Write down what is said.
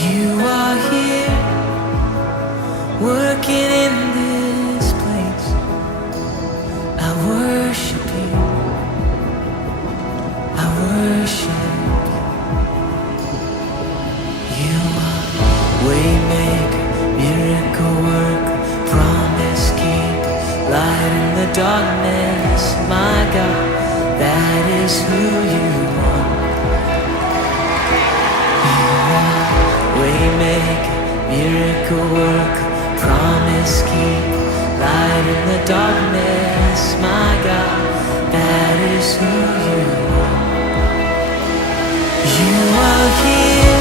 You are here, working in this place. I worship you, I worship you. You are waymaker, miracle worker, promise keeper, light in the darkness. My God, that is who you are. Waymaker, miracle worker, promise keeper, light in the darkness. My God, that is who you are. You are here,